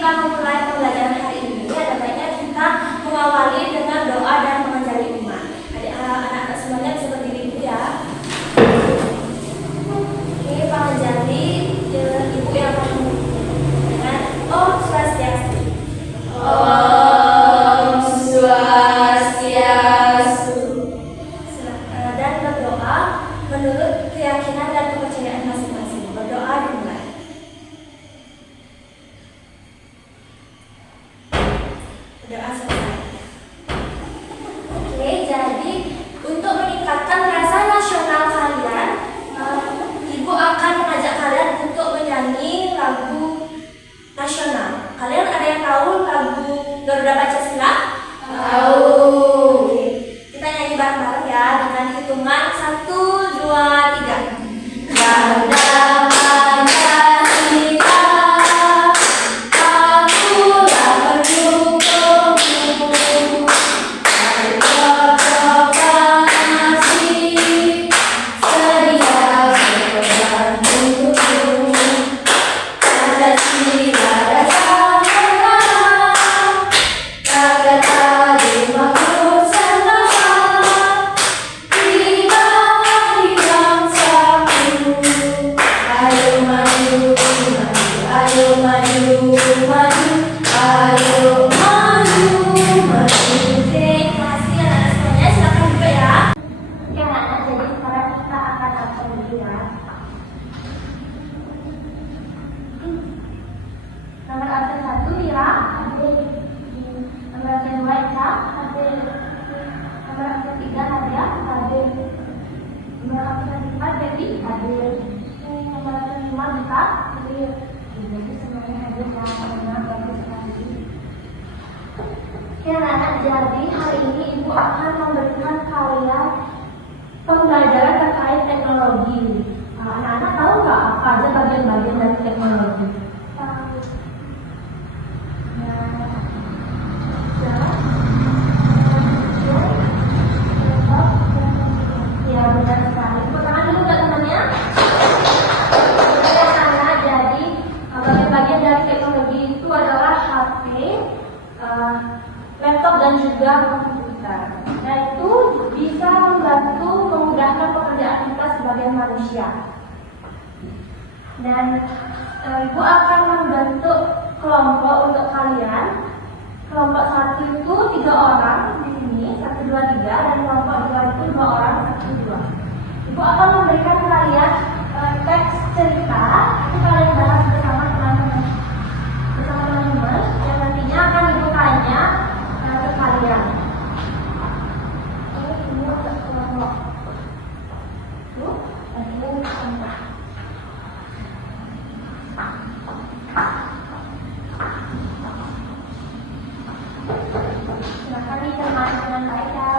kita memulai pembelajaran hari ini, ada baiknya kita mengawali dengan doa dan mengajari iman. Anak-anak semuanya bisa berdiri dulu ya. Ini pengajari ibu yang akan dengan Om Swastiastu. Om Swastiastu. Dan berdoa menurut keyakinan dan kepercayaan masing-masing. Berdoa dimulai. Berdoa selesai. Oke, jadi untuk meningkatkan rasa nasional kalian, Ibu akan mengajak kalian untuk menyanyi lagu nasional. Kalian ada yang tahu lagu Garuda Pancasila? Tahu. Oke, kita nyanyi bareng-bareng ya dengan hitungan 1, 2, 3. Garuda Pancasila, akulah pendukungmu. Berproklamasi, sedia berkorban untukmu. Pancasila dasar negara, rakyat adil makmur sejahtera. Kita di bangsaku, ayo maju, maju, ayo maju, maju, ayo maju, maju. Oke, terima kasih anak-anak semuanya. Silakan duduk ya. Oke anak-anak, jadi sekarang kita akan absen dulu ya. Nomor absen 1 Mira, hadir. Nomor absen 2 Eka, hadir. Nomor absen 3 Nadia, hadir. Nomor absen 4 Devi, hadir. Nomor absen 5 Dita, hadir. Jadi semuanya hadir ya, teman-teman. Bagus sekali. Oke anak-anak, jadi hari ini Ibu akan memberikan kalian pembelajaran terkait teknologi. Anak-anak tahu nggak apa aja bagian-bagian dari teknologi? Ya benar sekali. Pertama dulu nggak temannya? Oke anak-anak, jadi bagian-bagian dari teknologi itu adalah HP, laptop dan juga komputer. Nah itu bisa membantu memudahkan pekerjaan kita sebagai manusia. Dan Ibu akan membentuk kelompok untuk kalian. Kelompok 1 itu 3 orang di sini, 1, 2, 3, dan kelompok 2 itu 2 orang, 1, 2. Ibu akan memberikan kalian teks cerita, itu kalian bahas bersama teman-teman, yang nantinya akan Ibu tanya ke kalian. Ini untuk kelompok. Tuh, ini kelompok. Silakan dicermati dengan baik ya.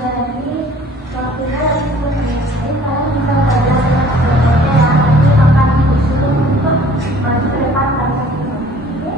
Jadi waktunya lagi selesai, kalian bisa belajar dengan sebenarnya ya. Nanti akan disuruh untuk maju ke depan belajar dulu. Oke?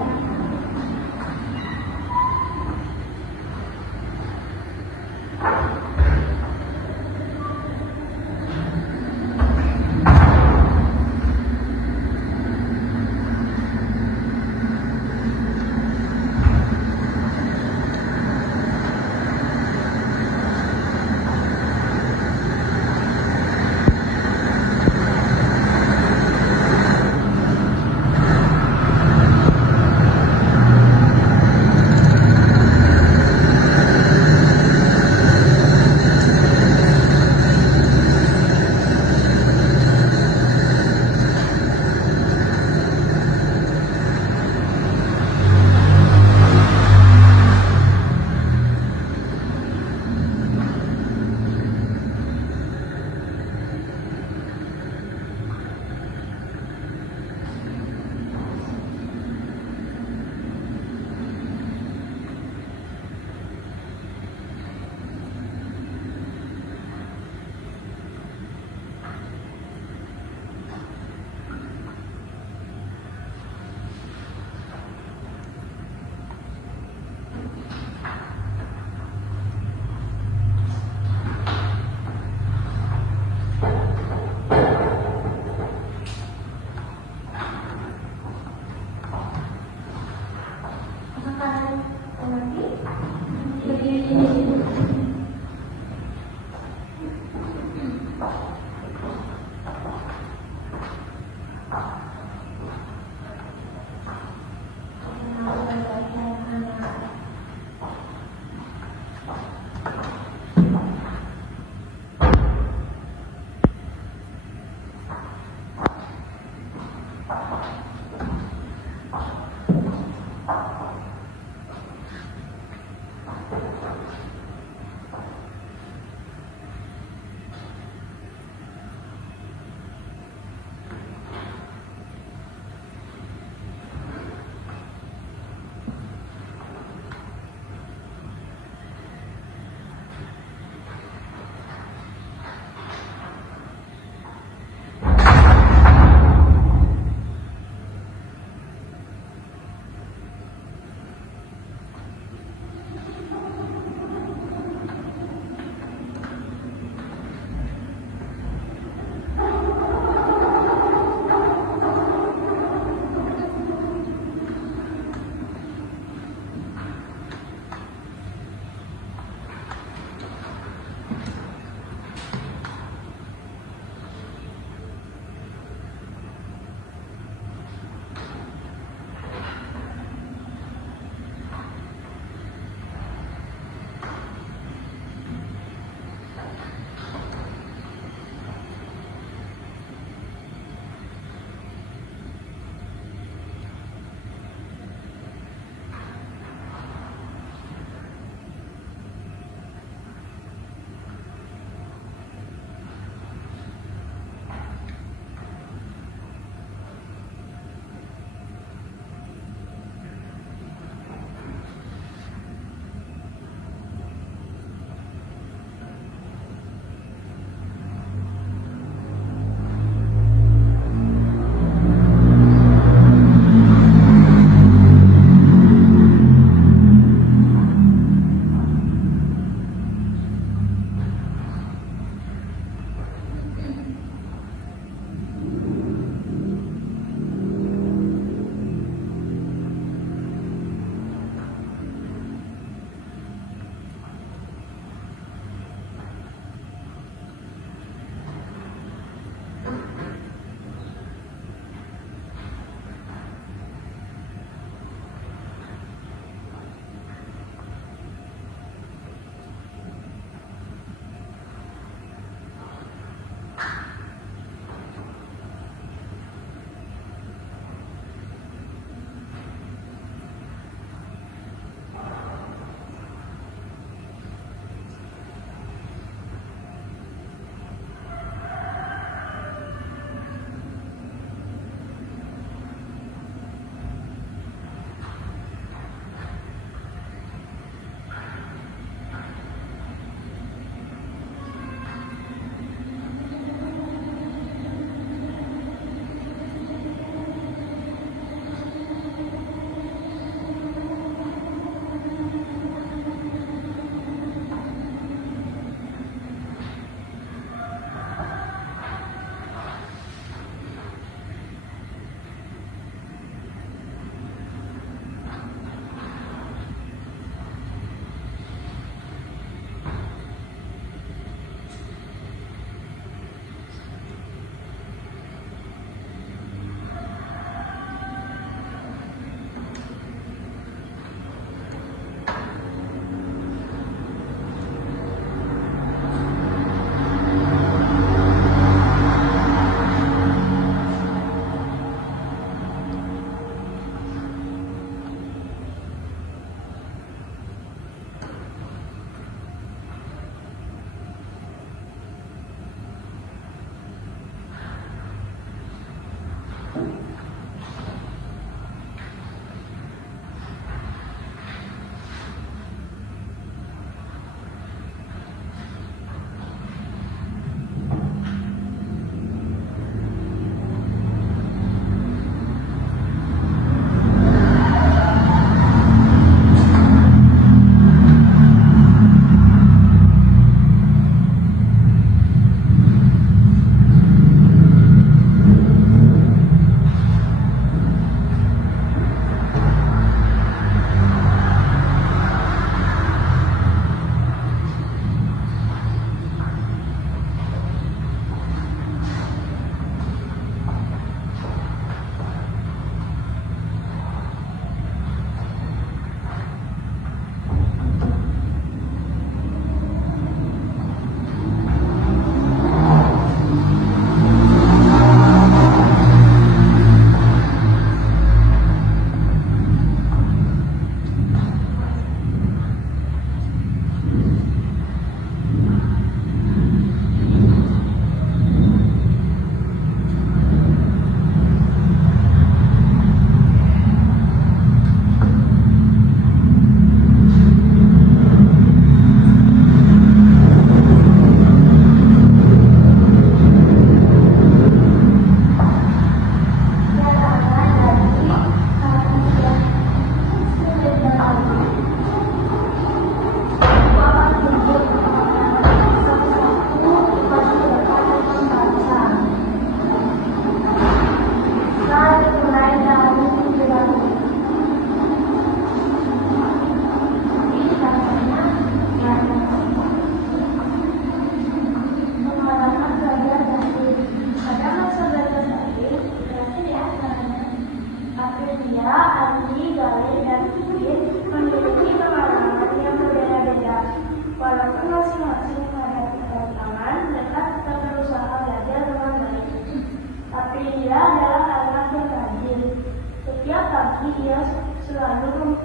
ia selalu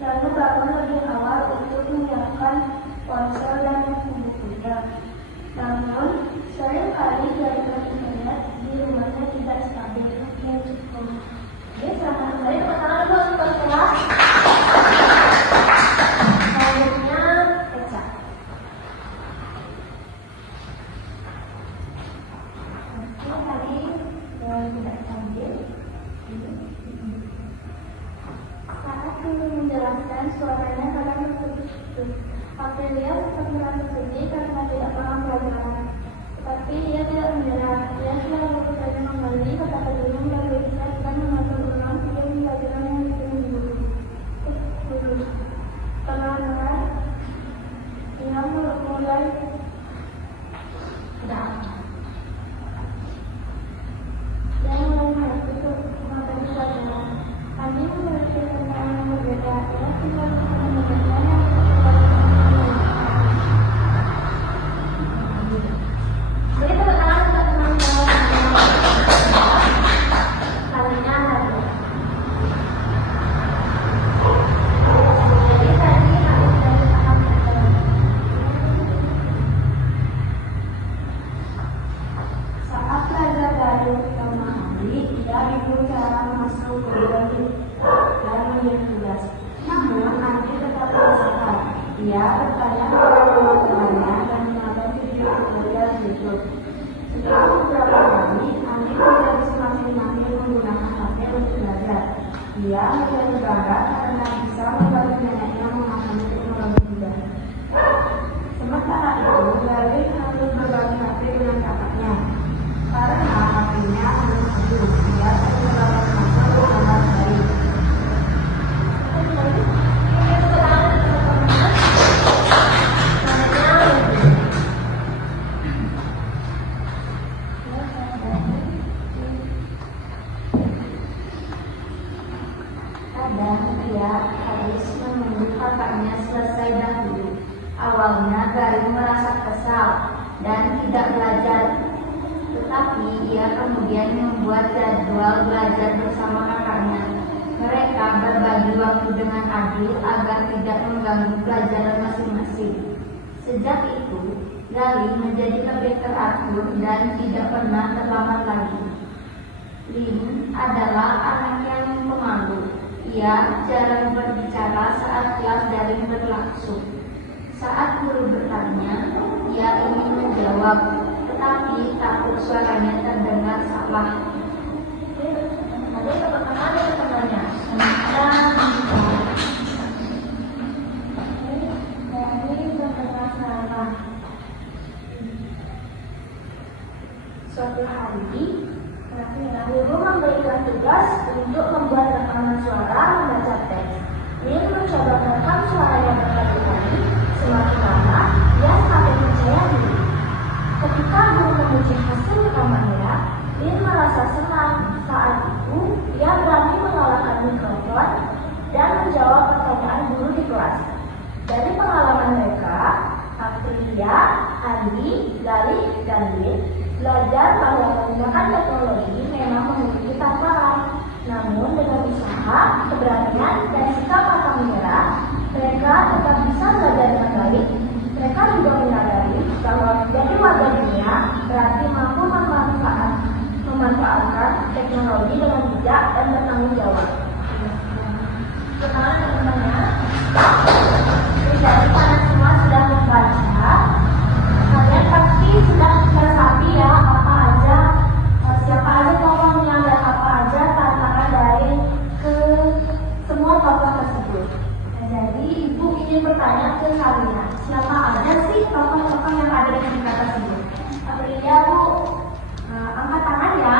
bangun lebih awal untuk menyiapkan ponsel dan bukunya. Namun, seringkali jaringan internet di rumahnya tidak stabil dan cukup. Oke, selamat kembali tepuk tangan dulu untuk kelas. Selanjutnya, Eca. Oke, tadi tidak stabil. Saat guru menjelaskan, suaranya kadang terputus. Aprilia tetap merasa sedih karena tidak pernah pelajaran. Tetapi ia tidak menyerah. Ia selalu bertanya kembali kepada guru dan berikhtiar dan mengatur ulang tiap pelajaran yang ditulis guru. Perlahan-lahan ia mulai dan mulai mengikuti materi pelajaran. Kami memiliki tentang yang berbeda. Ia tinggal mendengarnya yang Ia menjadi bangga karena bisa membantu neneknya memahami teknologi mudah. Sementara itu, Galih harus berbagi HP dengan kakaknya karena HP-nya harus baru. Ia sering melakukan masalah dengan baik. Selesai dahulu. Awalnya Galih merasa kesal dan tidak belajar, tetapi ia kemudian membuat jadwal belajar bersama kakaknya. Mereka berbagi waktu dengan adil agar tidak mengganggu pelajaran masing-masing. Sejak itu, Galih menjadi lebih teratur dan tidak pernah terlambat lagi. Lin adalah anak yang pemalu. Ia jarang berbicara saat kelas daring berlangsung. Saat guru bertanya, ia ingin menjawab, tetapi takut suaranya terdengar salah. Ada teman-teman yang bertanya, suatu hari, guru memberikan tugas untuk membuat rekaman suara membaca teks. Lin mencoba merekam suaranya berkali-kali. Semakin lama, ia semakin percaya diri. Ketika guru memuji hasil rekamannya, Lin merasa senang. Saat itu, ia berani mengalahkan mikrofon dan menjawab pertanyaan guru di kelas. Dari pengalaman mereka, Aprilia, Andi, Galih, dan Lin belajar bahwa menggunakan teknologi memang memiliki tantangan. Namun dengan usaha, keberanian, dan sikap pantang menyerah, mereka tetap bisa belajar dengan baik. Mereka juga menyadari bahwa menjadi warga dunia berarti mampu memanfaatkan teknologi dengan bijak dan bertanggung jawab. Sekarang teman-temannya, jadi kalian semua sudah membaca. Kalian pasti sudah meresapi ya apa aja, siapa aja tokohnya dan apa aja tantangan dari ke semua tokoh tersebut. Jadi ibu ingin bertanya ke kalian, siapa aja sih tokoh-tokoh yang ada di cerita tersebut? Aprilia, Bu, angkat tangan ya.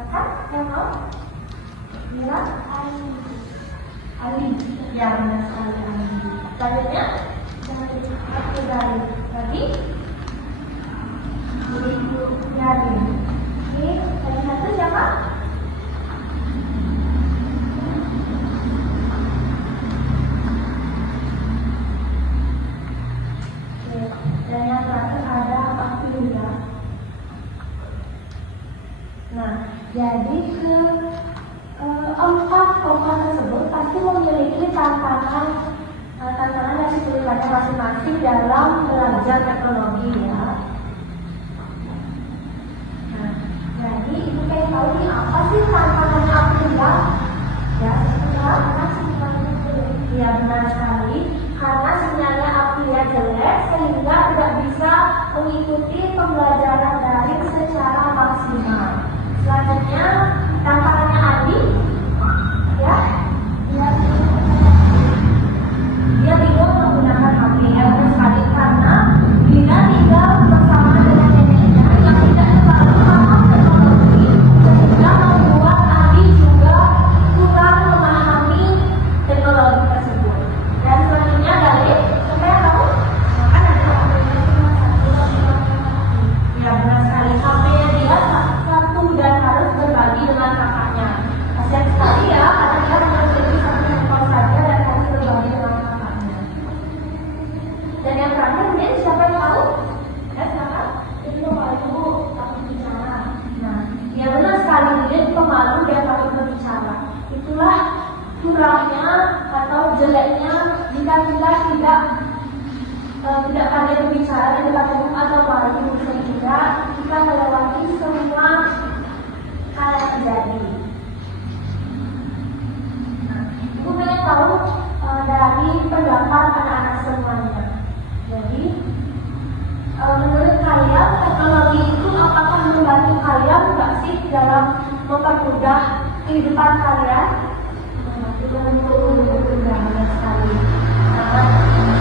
Angkat, yang mau? Mira, Ali, ya benar sekali Ali. Selanjutnya, aku dari lagi Ibu Nyari. Oke, tadi satu siapa? Oke, dan yang terakhir ada Aprilia. Nah, jadi ke kesulitannya masing-masing dalam belajar teknologi ya. Nah, jadi ibu pengen tahu nih apa sih tantangan Aprilia? Ya, karena sinyalnya jelek. Ya benar sekali, karena sinyalnya Aprilia jelek sehingga tidak bisa mengikuti pembelajaran daring secara maksimal. Selanjutnya tantangannya Adi, ya, dia bingung menggunakan HP. Benar sekali, karena dia tinggal bersama dengan neneknya yang tidak terlalu paham teknologi, sehingga membuat Adi juga kurang memahami teknologi tersebut. Dan selanjutnya dari siapa yang tahu? Kan ada ya benar sekali, HP-nya dia satu dan harus berbagi dengan kakaknya. Kasihan sekali ya, karena dia hanya memiliki satu handphone saja dan harus berbagi dengan kakaknya. Dan yang terakhir mungkin siapa yang tahu? Ya silakan. Itu pemalu takut bicara. Nah, ya benar sekali, dia pemalu dan takut berbicara. Itulah kurangnya atau jeleknya jika kita tidak pandai berbicara di depan umum atau apalagi sehingga kita melewati semua hal yang terjadi. Nah, ibu pengen tahu dari pendapat anak-anak semuanya. Jadi, menurut kalian teknologi itu apakah membantu kalian nggak sih dalam mempermudah kehidupan kalian? Mempermudah sekali.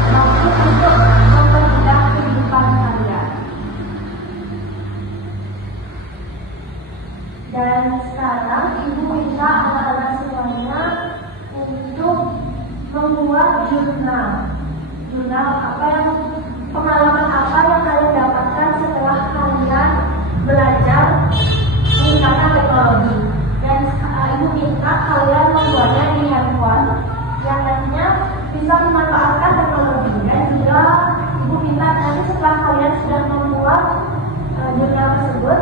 Mampu untuk mempermudah kehidupan kalian. Dan sekarang ibu minta anak-anak semuanya untuk membuat jurnal. Jurnal apa yang pengalaman apa yang kalian dapatkan setelah kalian belajar menggunakan teknologi. Dan ibu minta kalian membuatnya di handphone yang nantinya bisa memanfaatkan teknologi. Dan juga ibu minta nanti setelah kalian sudah membuat jurnal tersebut,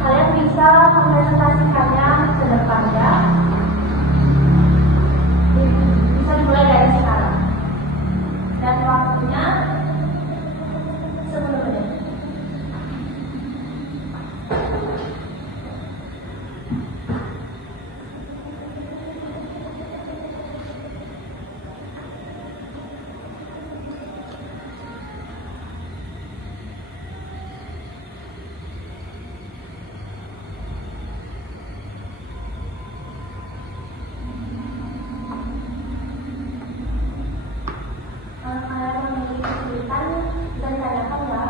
kalian bisa mempresentasikannya ke depannya. Bisa dimulai dari sekarang. Dan waktunya 10 menit. Kalian memiliki kesulitan bisa ditanyakan ya.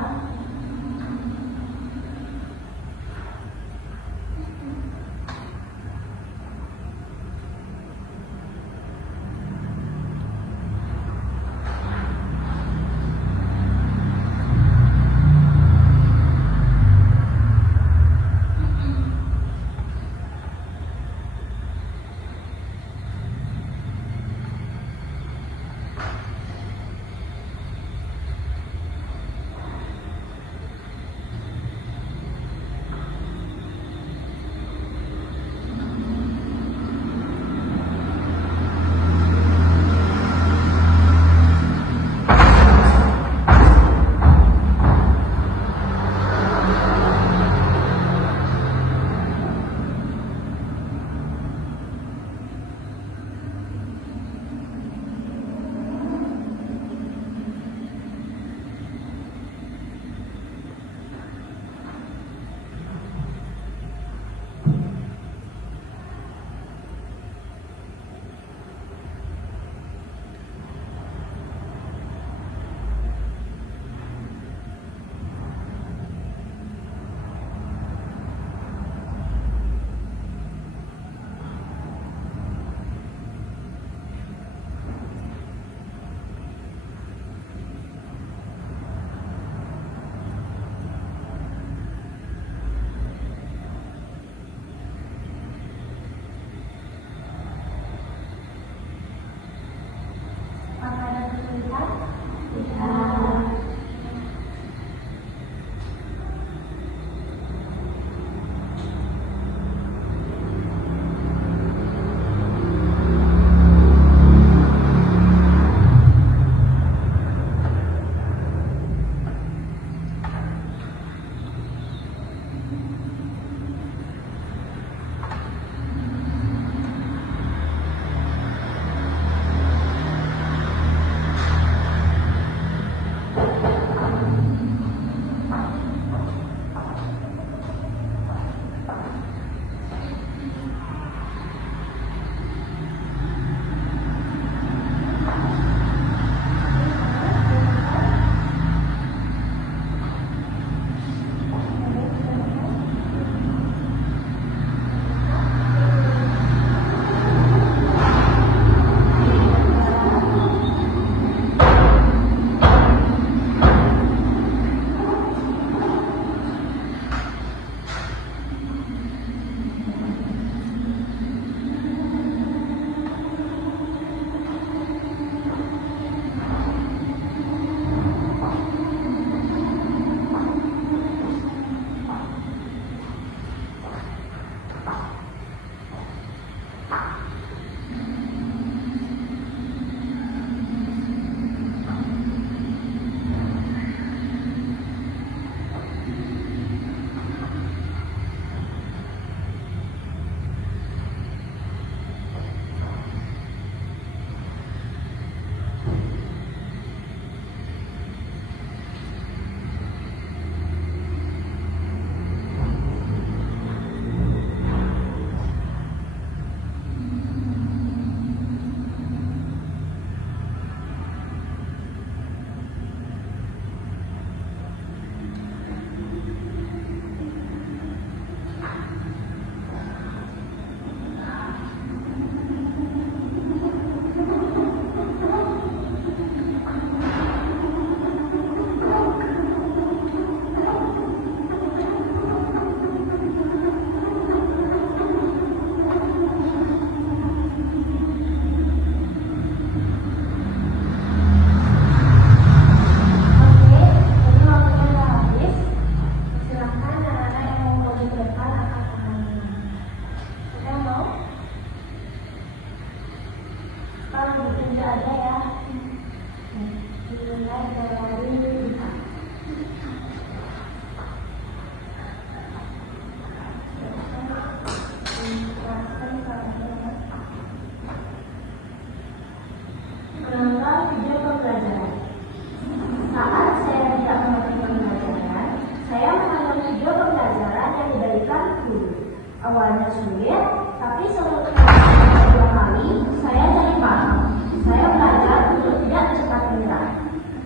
Awalnya sulit, tapi setelah kedua kali saya jadi paham. Saya belajar untuk tidak cepat menyerah.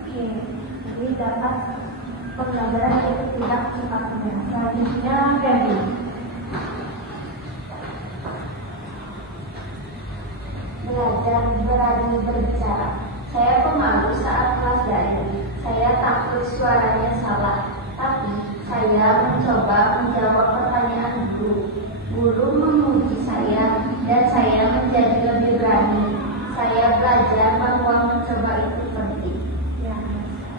Oke, jadi dapat pembelajaran itu tidak cepat menyerah. Selanjutnya Febri. Belajar berani berbicara. Saya pemalu saat kelas daring. Saya takut suaranya salah, tapi saya mencoba menjawab pertanyaan guru. Guru memuji saya dan saya menjadi lebih berani. Saya belajar bahwa mencoba itu penting. Ya.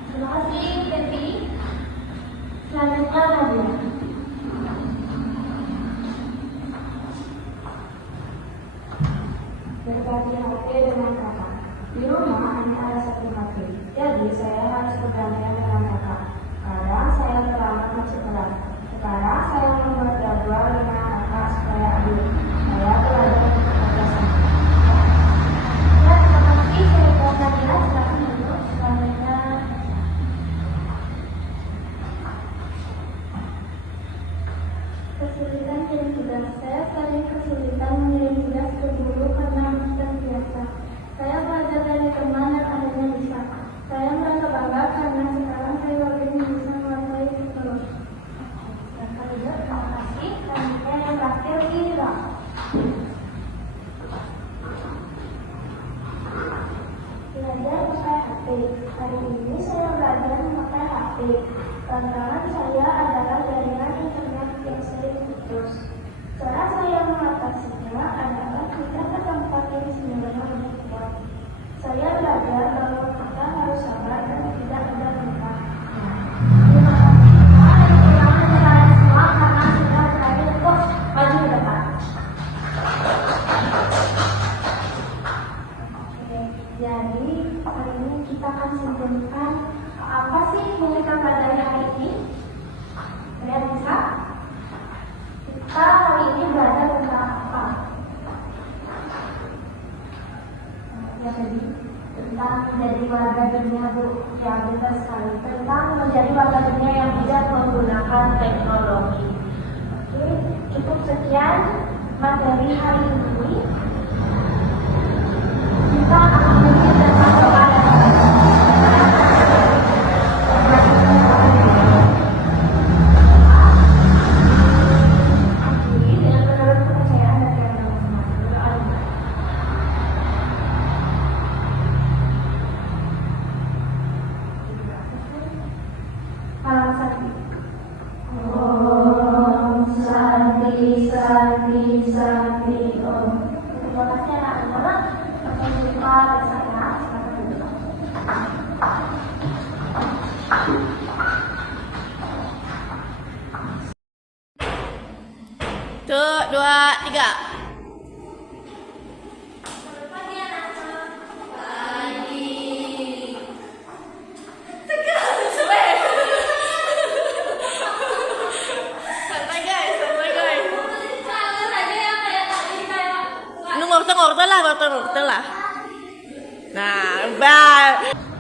Terima kasih, Devi. Selanjutnya Nadia. Berbagi HP dengan kakak. Di rumah hanya ada satu HP, jadi saya harus bergantian dengan kakak. Kadang saya terlambat masuk kelas. Sekarang saya membuat jadwal dengan kakak supaya adil. Saya belajar untuk kebiasaan. Ya, terima kasih. Saya akan jelas silakan duduk. Selanjutnya kesulitan kirim tugas. Saya sering kesulitan mengirim tugas ke guru karena terbiasa. Saya belajar dari teman dan akhirnya bisa. Saya merasa bangga karena sekarang saya lebih bisa menguasai terus. Terima kasih. Selanjutnya yang terakhir Ira. Belajar pakai HP. Hari ini saya belajar memakai HP. Tantangan saya adalah jaringan internet yang sering putus. Cara saya mengatasinya adalah pindah ke tempat yang sinyalnya lebih kuat. Saya belajar bahwa kita harus sabar dan tidak ada lupa. Terima kasih semua karena sudah berani untuk maju ke depan. Oke, jadi hari ini kita akan simpulkan apa sih yang kita pelajari hari ini? Kalian bisa? Kita hari ini belajar tentang apa? Ya tadi tentang menjadi warga dunia yang benar sekali. Tentang menjadi warga dunia yang bijak menggunakan teknologi. Oke, cukup sekian materi hari ini. Kita akan mulai dengan doa dan Santi Om. Terima kasih anak-anak. Sampai jumpa bersama. Selamat duduk. 1, 2, 3. Ngorto lah. Nah, bye.